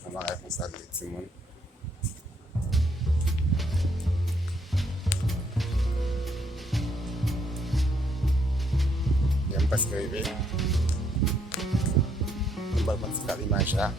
Sama kayak misalnya cuman yang pas baby tempat sekali Masya.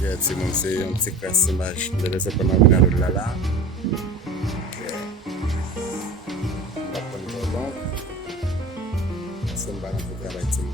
Ragazzi, non si cresce mais, deve sempre nominare un lala. Dapat tolong, sembarang putih itu.